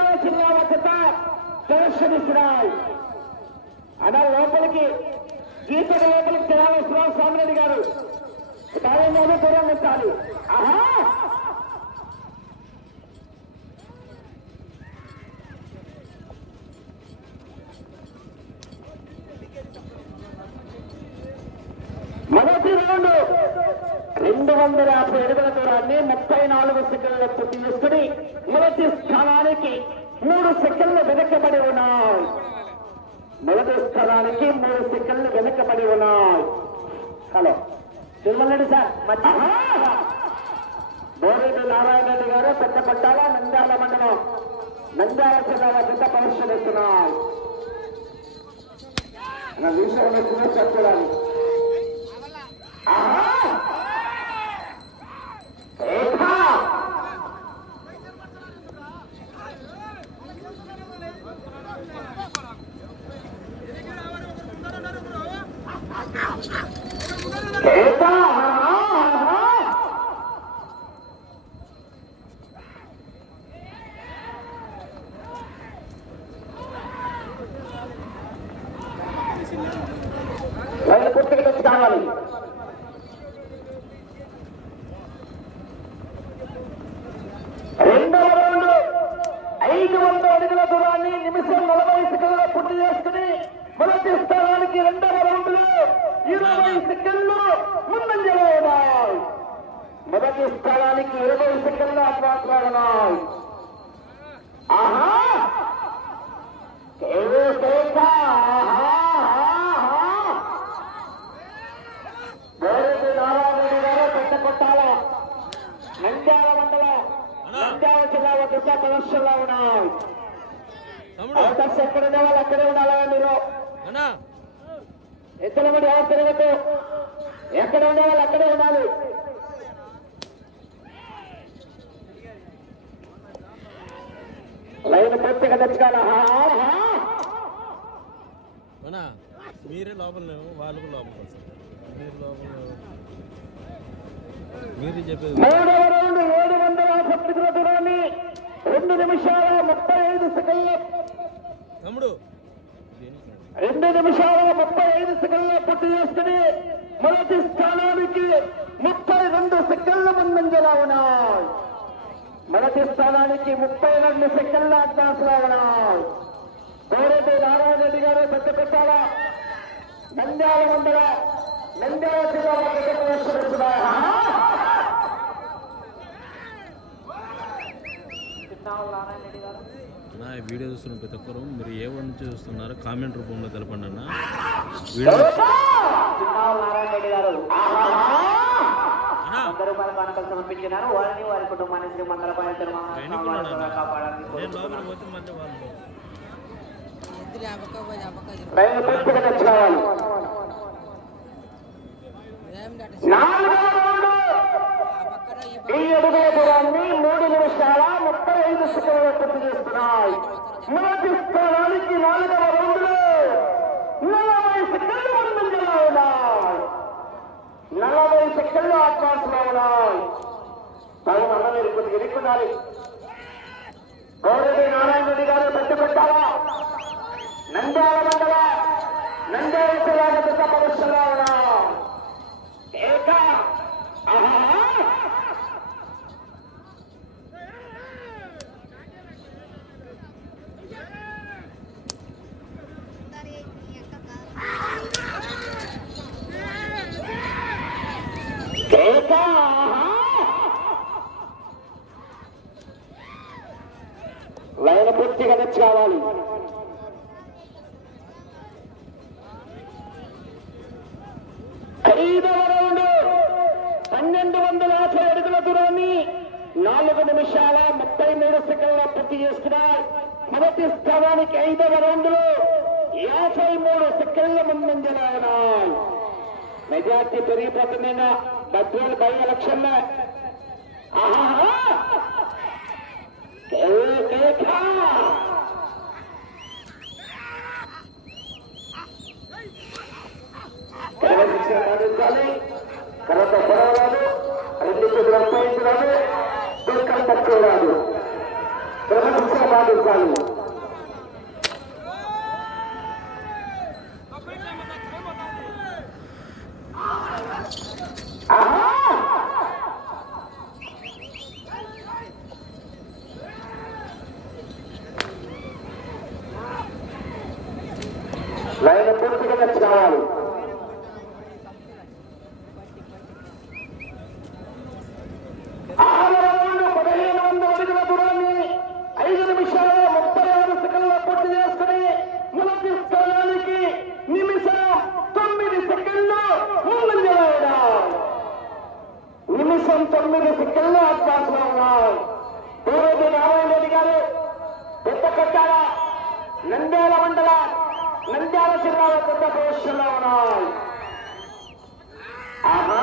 నంద్యాల జిల్లా ప్రదర్శనిస్తున్నాయి అలా లోపలికి గీతల లోపలికి తిరావస్తున్నాం స్వామిరెడ్డి గారు కార్యంలోనే దూరం పెట్టాలి ఆహా! మొదటి రౌండ్. రెండు వందల యాభై అడుగుల దూరాన్ని ముప్పై నాలుగు సెకండ్ల పూర్తి చేసుకుని మొదటి స్థానానికి మూడు సెకండ్లు వెనకబడి ఉన్నాయి. మొదటి స్థానానికి మూడు సెకండ్లు వెనకబడి ఉన్నాయి. హలో. తిరుమలరెడ్డి సార్ బోరెడ్డి నారాయణ రెడ్డి గారు పెద్ద పట్టాల నంద్యాల మండలం నంద్యాల జిల్లాల పెద్ద పరిశీలిస్తున్నాయి నా విషయంలో చూడాలి రైలు పూర్తిగా కావాలి రెండవ రౌండ్ ఐదు వందల అడుగుల దూరాన్ని నిమిషం నలభై సెకండ్ల పూర్తి చేసుకుని మొదటి స్థానానికి రెండవ రౌండ్లో ఇరవై సెకండ్లు ముందంజలో ఉన్నాయి మొదటి స్థానానికి ఇరవై సెకండ్ల అడ్వాన్స్ ఉన్నాయి ఆహా కేవో కేక ఆహా ఆహా గౌరవ నారాయణ గారు పెద్ద కొట్టాల. నంద్యాల మండలం నంద్యాల జిల్లా వద్ద ప్రదర్శనలో ఉన్నాయి. అవకాశం ఎక్కడ వాళ్ళు అక్కడే ఉండాలా మీరు? ఎవరు తిరగద్దు ఎక్కడ ఉండే వాళ్ళు అక్కడే ఉండాలి. పూర్తిగా తెచ్చుకోవాలి మీరే లోపల వాళ్ళు మీరు లోపల మీరు చెప్పేది మూడవ రౌండ్ ఏడు వందల పత్రికల దూరాన్ని రెండు నిమిషాల ముప్పై ఐదు సెకండ్ల. తమ్ముడు? రెండు నిమిషాల ముప్పై ఐదు సెకండ్ల పూర్తి చేసుకుని మొదటి స్థానానికి ముప్పై రెండు సెకండ్ల ముందంజలా ఉన్నాయి మొదటి స్థానానికి ముప్పై రెండు సెకండ్ల అడ్వాన్స్ ఉన్నాయి కోరెడ్డి నారాయణ రెడ్డి గారు పెద్ద పెట్టాల? నంద్యాల మండల నంద్యాల జిల్లా వీడియో చూస్తున్న ప్రతి ఒక్కరు మీరు ఏ వన్ చూస్తున్నారో కామెంట్ రూపంలో తెలపండి అన్న. వీడియో నారాయణ రెడ్డి గారు. రూపాయల కానుకలు సమర్పించినారు వారిని వారి కుటుంబాన్ని శ్రీ మంగళపాయ ట్రైనింగ్ ఉన్నాడు అన్న. నేను లోపలికి పోతే మళ్ళీ వాళ్ళు. లైన్ పూర్తిగా తెచ్చుకోవాలి. నాలుగవ రౌండ్ ఈ అడుగుల దూరాన్ని మూడు నిమిషాల ముప్పై ఐదు సెకండ్లు పూర్తి చేస్తున్నాయి మొదటి స్థానానికి నాలుగవ రౌండ్లో నలభై సెకండ్లు ముందంజలో ఉన్నాయి నలభై సెకండ్లు అడ్వాన్స్లో ఉన్నాయి టైం అందరూ కొద్దిగా ఎదుర్కొనాలి గౌరవి నారాయణ రెడ్డి గారు పెద్ద పెట్టాలా నంద్యాల మండల నంద్యాల జిల్లా పెద్ద పరీక్షలో ఉన్నాయి ఏక ఆహా! లైన్ పూర్తిగా తెచ్చుకోవాలి ఐదవ రౌండ్ పన్నెండు వందల యాభై అడుగుల దూరాన్ని నాలుగు నిమిషాల ముప్పై మూడు సెకండ్ల పూర్తి చేసుకున్నారు మొదటి స్థానానికి ఐదవ రౌండ్లో యాభై మూడు సెకండ్ల ముందంజలో మెజార్టీ పెరిగిపోతుందేనా बच्चों बाई इलेक्शन में देखा తర్వాత పొరవాడు రెండుకు సంపాదించడాలు దుర్గం పట్టుకోరాదు బ్రహ్మ కాదు కాదు తొమ్మిది సిక్కుల్లో అవకాశం ఉన్నాయి ఈరోజు నారాయణ రెడ్డి గారు పెద్ద కట్టాల నంద్యాల మండల నంద్యాల జిల్లాలో పెద్ద భవిష్యత్తులో ఉన్నాయి ఆహా!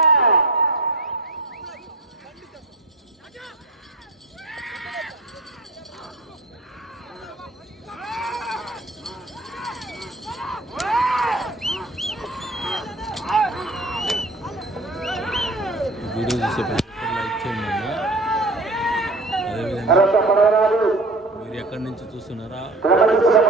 दिसून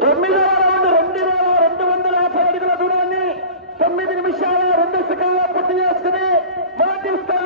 తొమ్మిది రౌండ్ రెండు వేల రెండు వందల యాభై తొమ్మిది నిమిషాల రెండు సెకండ్ల పూర్తి చేసుకుని మొదటి స్థానం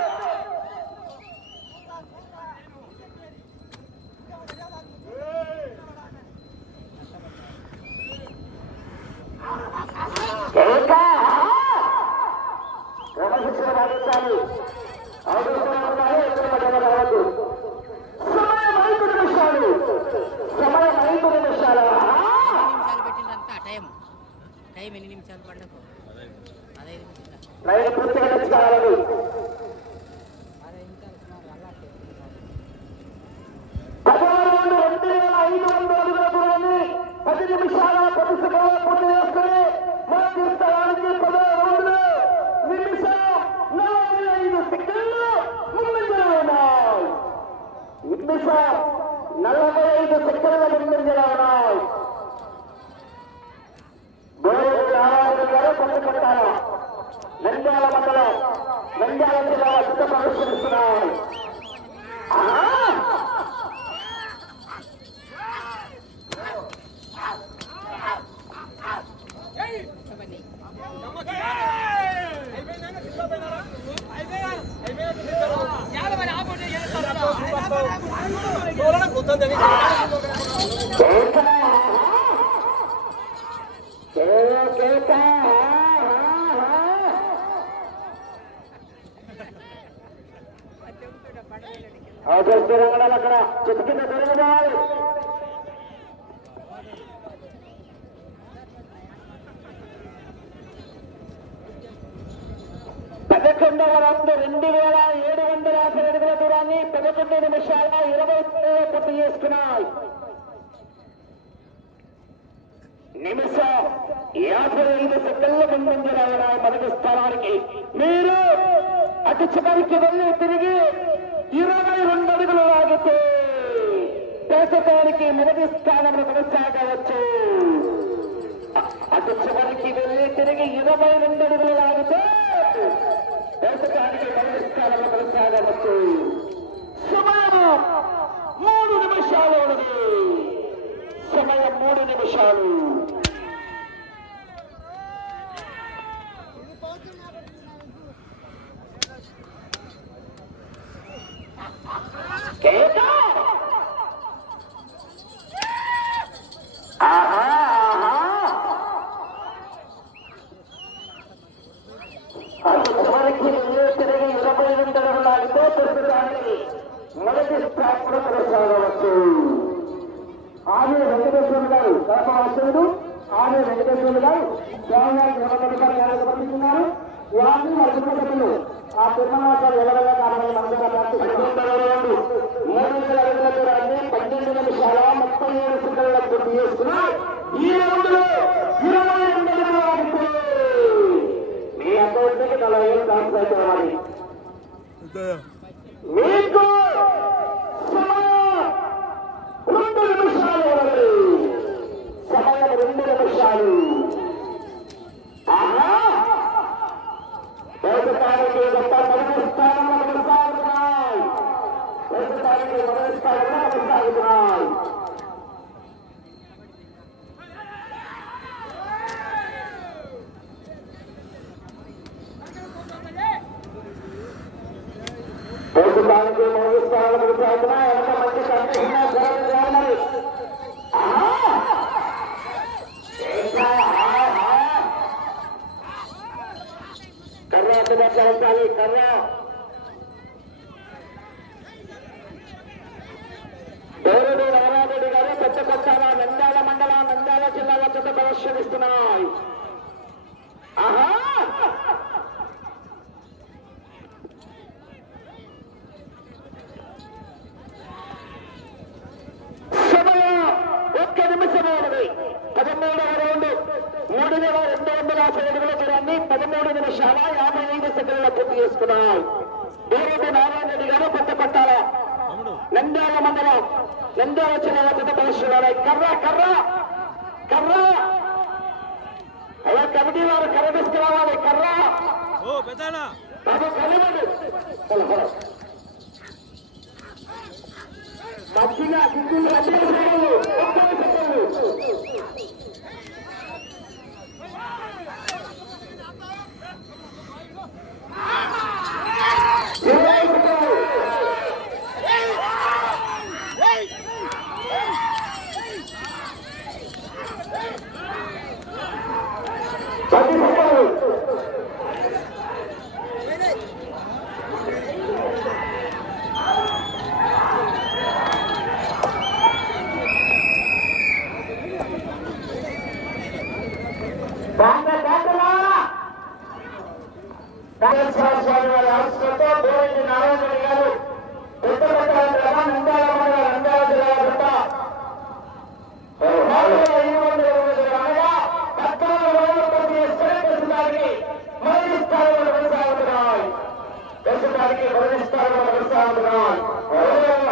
பேசுகிறார் తొక్కలు తక్కువ రాదు క్రమశిక్షణ కాదు చితికిన పదకొండవ రౌండ్ రెండు వేల ఏడు వందల యాభై అడుగుల దూరాన్ని పదకొండు నిమిషాల ఇరవై సెకండ్లలో పూర్తి చేసుకున్నాయి. నిమిషం యాభై ఐదు సెకండ్ల ముందంజరాయన మొదటి స్థానానికి. మీరు అటు చివరికి వెళ్ళి తిరిగి ఇరవై రెండు అడుగులు లాగితే దేశకానికి మొదటి స్థానంలో కొనసాగవచ్చు అటు చివరికి వెళ్ళి తిరిగి ఇరవై రెండు అడుగులు లాగితే దేశకానికి మొదటి స్థానంలో కొనసాగవచ్చు సమయం మూడు నిమిషాలు ఉన్నది సమయం మూడు నిమిషాలు కేక! ఆహా, ఆహా. అది చివరికి వెళ్ళే తిరిగి ఇరవై రెండు అడుగులు లాగితే ప్రస్తుతానికి మొదటి స్థానంలో కొనసాగవచ్చు ఆమె వెంకటేశ్వరులు గారు కడప వాస్తవుడు ఆమె పంపిస్తున్నారు వారిని వారి కుటుంబ ఆ తిరుమలాచారు ఎవరైనా కావాలని మూడు వేల అడుగుల దూరాన్ని పన్నెండు నిమిషాల ముప్పై ఏడు సెకండ్ల పూర్తి చేసుకుని ఈ రౌండ్లో ఇరవై రెండు మీ అకౌంట్కి నలభై మీకు సమయం రెండు నిమిషాలు సమయం రెండు నిమిషాలు. శుభాకాంక్షలు కర్ర. దేవుడు రామారెడ్డి గారు కొత్త కొత్తగా నంద్యాల మండల నంద్యాల జిల్లాల చెంత ప్రదర్శనిస్తున్నాయి ఆహా! సమయం ఒక్క నిమిషం ఉన్నది పదమూడవ మూడు వేల రెండు వందల యాభై అడుగుల దూరాన్ని పదమూడు నిమిషాల యాభై ఐదు సెకండ్ల పూర్తి చేసుకున్నాయి దేవరెడ్డి నారాయణ రెడ్డి గారు కొత్త పట్టాల నంద్యాల మండలం నంద్యాల జిల్లాల పెద్ద పరిశ్రమ కర్ర కర్ర కర్ర. అలా కమిటీ వారు కర్ర తీసుకురావాలి కర్ర. మంచిగా